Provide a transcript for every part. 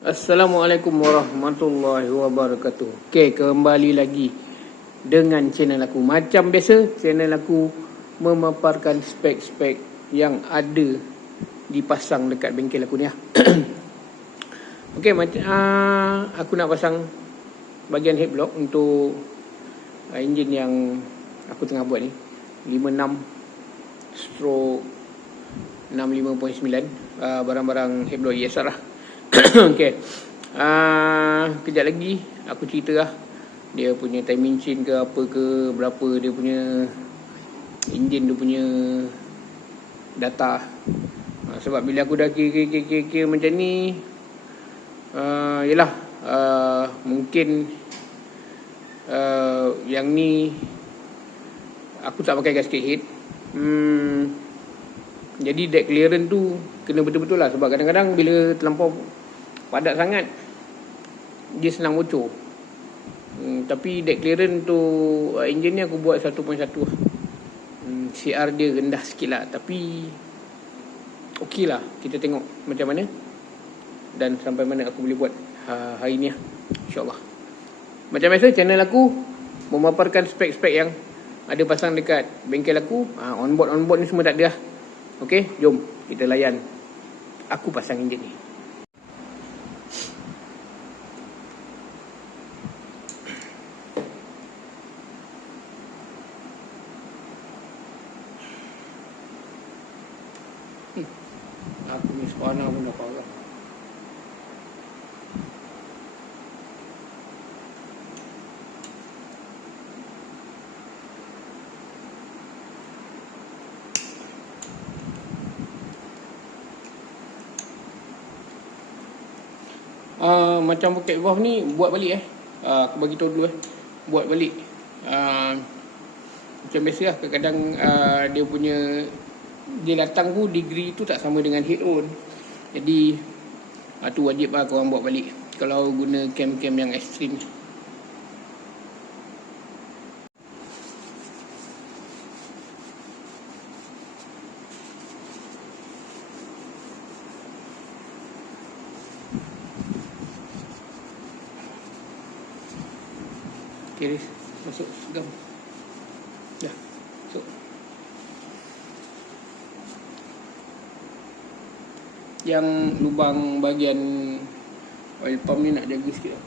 Assalamualaikum warahmatullahi wabarakatuh. Okey, kembali lagi dengan channel aku. Macam biasa, channel aku memaparkan spek-spek yang ada dipasang dekat bengkel aku ni lah. Okey, aku nak pasang bahagian headblock untuk enjin yang aku tengah buat ni, 56 stroke 65.9, barang-barang headblock ESR lah. Okay. Kejap lagi aku cerita lah dia punya timing chain ke apa ke, berapa dia punya enjin, dia punya data. Sebab bila aku dah kira macam ni, yelah, mungkin yang ni aku tak pakai gasket head. Jadi deck clearance tu kena betul-betul lah. Sebab kadang-kadang bila terlampau padat sangat, dia senang bocor. Tapi deck clearance tu enjin ni aku buat 1.1 lah. CR dia rendah sikit lah, tapi okey lah. Kita tengok macam mana dan sampai mana aku boleh buat hari ni lah, InsyaAllah. Macam biasa, channel aku memaparkan spek-spek yang ada pasang dekat bengkel aku. On-board ni semua tak ada lah. Okey, jom kita layan aku pasang enjin ni. Aku ni sepanah pun dah parah. Macam pocket valve ni buat balik aku bagi tahu dulu buat balik. Macam biasa lah, kadang-kadang dia datang tu degree tu tak sama dengan head on. Jadi tu wajib lah korang buat balik kalau guna cam-cam yang ekstrim. Okay, masuk segam. Dah, masuk. Yang lubang bahagian oil pump ni nak jaga sikit lah.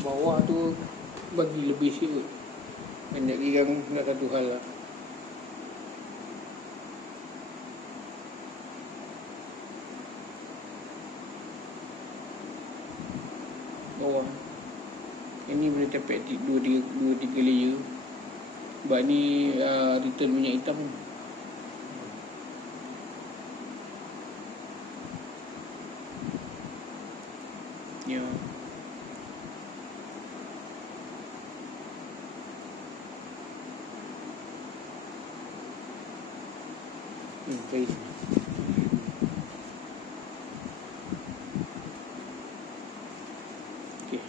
Bawah tu bagi lebih sikit. Banyak girang nak satu hal lah. Bawah ini boleh capai 2-3 layer. Sebab ni return minyak hitam. Ya. Baik. Okey.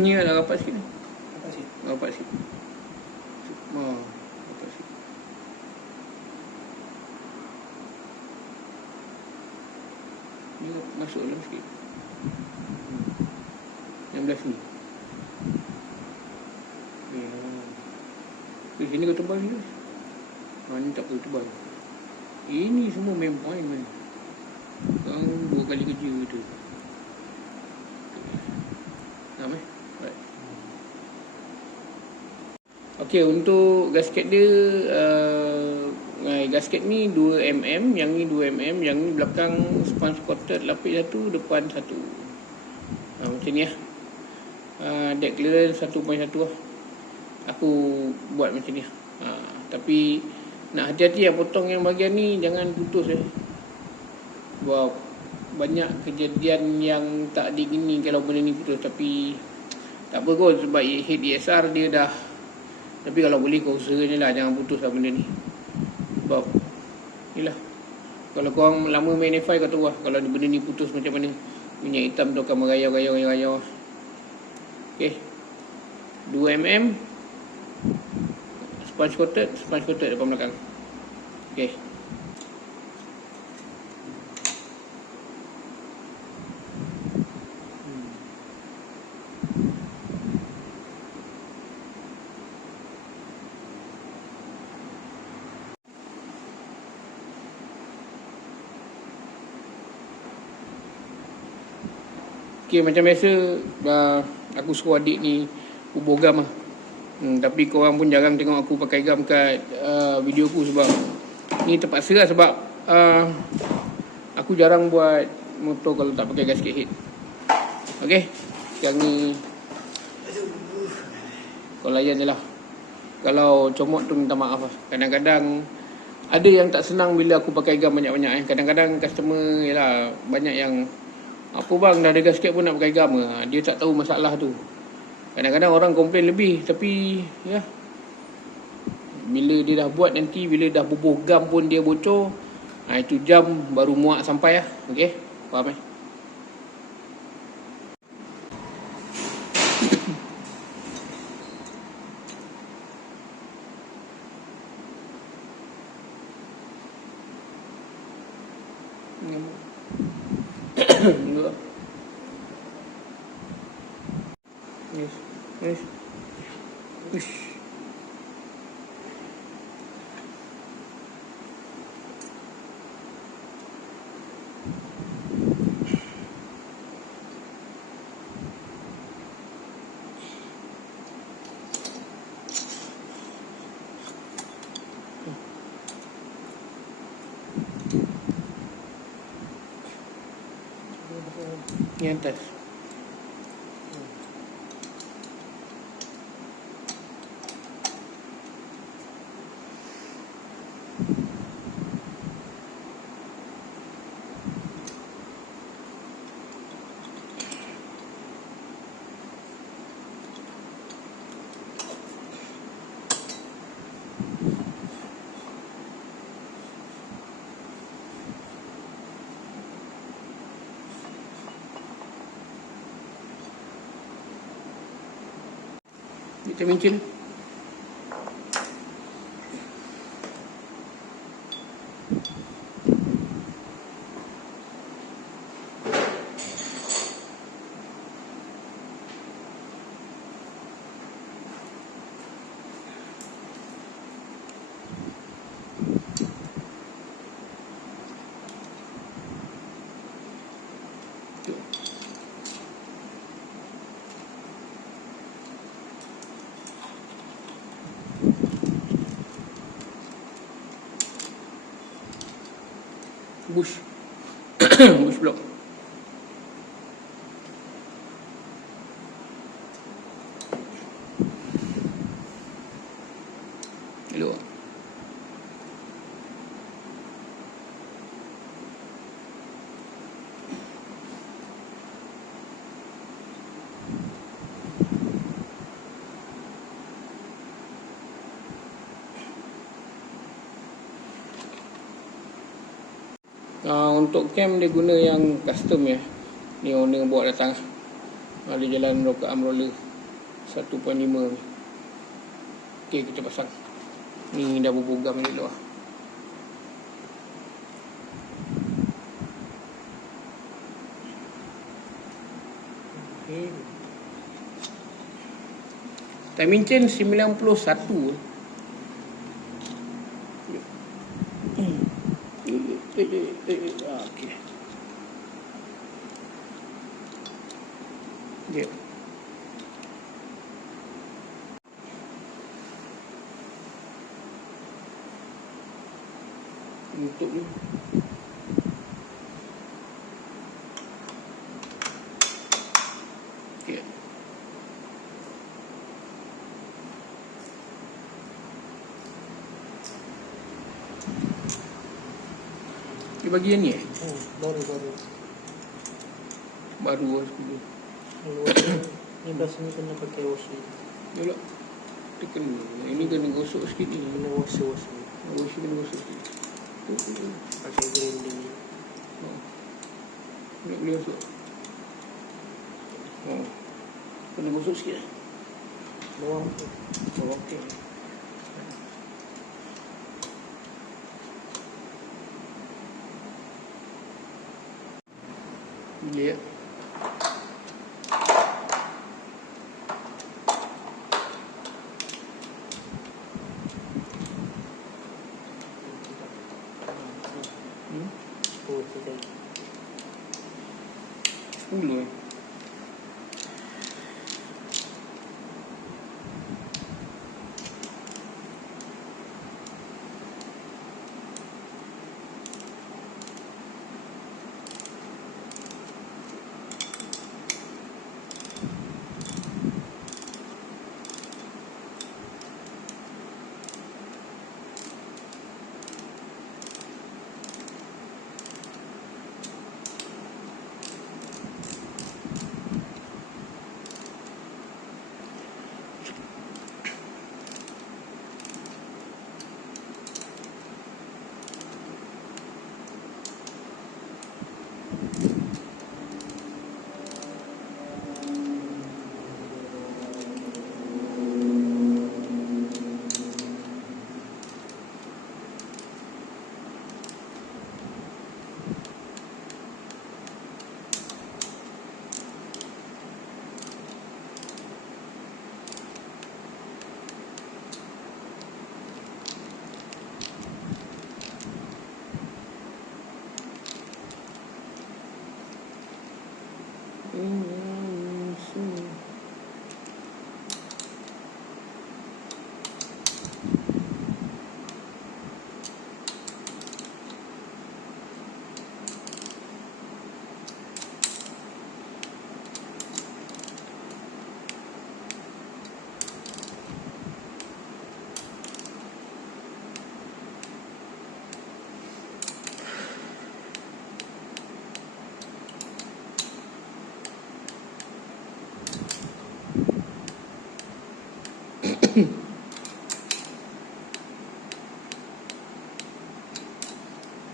Ni dah rapat sikit ni. Rapat sikit. Rapat sikit. Ni masuk dalam sikit. 16 ni. Sini kau tebal ni. Ni tak perlu tebal. Ini semua main point kan. Kau 2 kali kerja tu. Nampak? Okey, untuk gasket dia gasket ni 2mm, yang ni 2mm, yang ni belakang sponge coated lapis satu, depan satu. Macam ni lah. Deck clearance 1.1 lah. Aku buat macam ni lah. Tapi nak hati-hati lah potong yang bahagian ni, jangan putus Sebab banyak kejadian yang tak digini kalau benda ni putus. Tapi tak apa kot, sebab head ESR dia dah. Tapi kalau boleh kau usahakan lah, jangan putus lah benda ni. Sebab ni lah, kalau korang lama main F5 kau tahu lah, kalau benda ni putus macam mana. Minyak hitam tu akan merayau-rayau. Okay, 2mm, sponge coated depan belakang. Okay. Okay, macam biasa aku suruh adik ni bubuh gam lah. Tapi korang pun jarang tengok aku pakai gam kat video aku, sebab ni terpaksa lah, sebab aku jarang buat motor kalau tak pakai gasket head. Okay, yang ni kau layan je lah. Kalau comot tu minta maaf lah. Kadang-kadang ada yang tak senang bila aku pakai gam banyak-banyak. Kadang-kadang customer yalah, banyak yang apa bang, dah ada gasket pun nak pakai gam ke? Dia tak tahu masalah tu. Kadang-kadang orang komplain lebih, tapi ya, bila dia dah buat nanti, bila dah bubuh gam pun dia bocor, itu jam baru muak sampai lah. Okay, faham Yes. Uish. Ni atas. Kita mincin. Bush. Bush block. Hello. Untuk cam dia guna yang custom ya. Ni owner bawa datang. Dia jalan rocket arm roller 1.5 ni. Okay, kita pasang. Ni dah berprogram dulu lah. Okay. Timing chain 91. Okay. Ya. Untuk ni. Okey. Dia bagi yang ni Baru Baru lah sekali. Ni biasanya kena pakai washer. Yalah. Dia kena. Ini kena gosok sikit ni. Kena washer. Washer kena gosok sikit. Pakai grinding ni. Ni boleh gosok. Kena gosok sikit lah. Bawang tu. Okey. Boleh ya. Oh, sedap. 10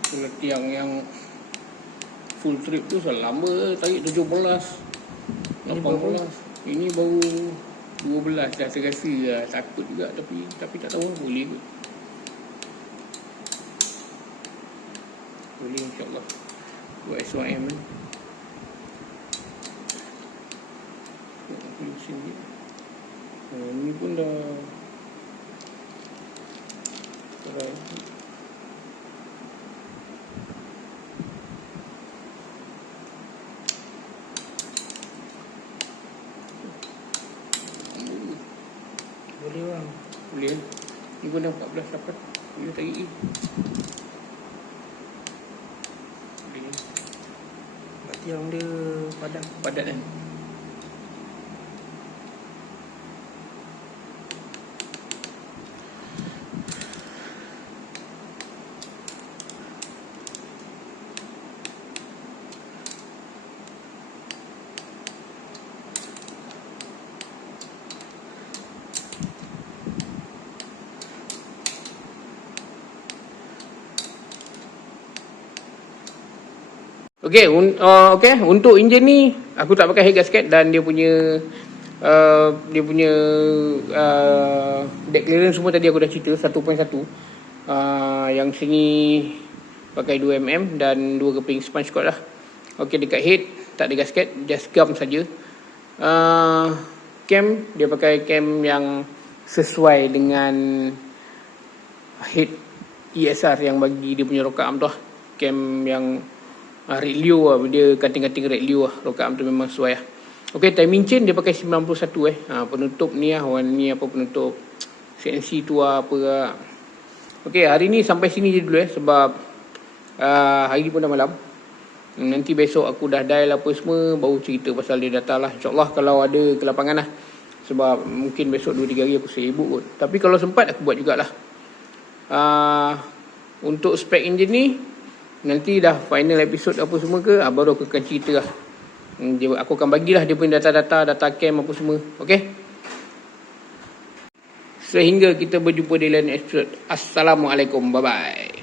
Kalau tiang yang full trip tu lama tarik 17 18. Ini baru 12 dah terasa lah. Takut juga tapi tak tahu boleh ke. Boleh insyaAllah. Buat SYM kan. Ini pun dah try. Boleh bang. Boleh. Ni pun dah 14 dapat. Boleh tarik ni. Boleh. Tiang dia Padat kan. Okey, untuk enjin ni aku tak pakai head gasket dan dia punya deck clearance semua tadi aku dah cerita 1.1. Yang sini pakai 2mm dan 2 keping sponge cord lah. Okey, dekat head tak ada gasket, just gum saja. Cam dia pakai cam yang sesuai dengan head ESR yang bagi dia punya rock arm tu lah. Cam yang Red Leo lah. Dia kating-kating Red Leo lah. Rock arm tu memang sesuai lah. Okey, timing chain dia pakai 91 penutup ni lah. Warna ni apa penutup CNC tu lah apa lah. Okey, hari ni sampai sini je dulu sebab hari ni pun dah malam. Nanti besok aku dah dial apa semua, baru cerita pasal dia data lah. InsyaAllah kalau ada kelapangan lah. Sebab mungkin besok 2-3 hari aku sibuk kot. Tapi kalau sempat aku buat jugalah. Untuk spec engine ni, nanti dah final episode apa semua ke, baru aku akan cerita lah. Aku akan bagilah dia punya data cam apa semua. Okay? Sehingga kita berjumpa di lain episode. Assalamualaikum. Bye-bye.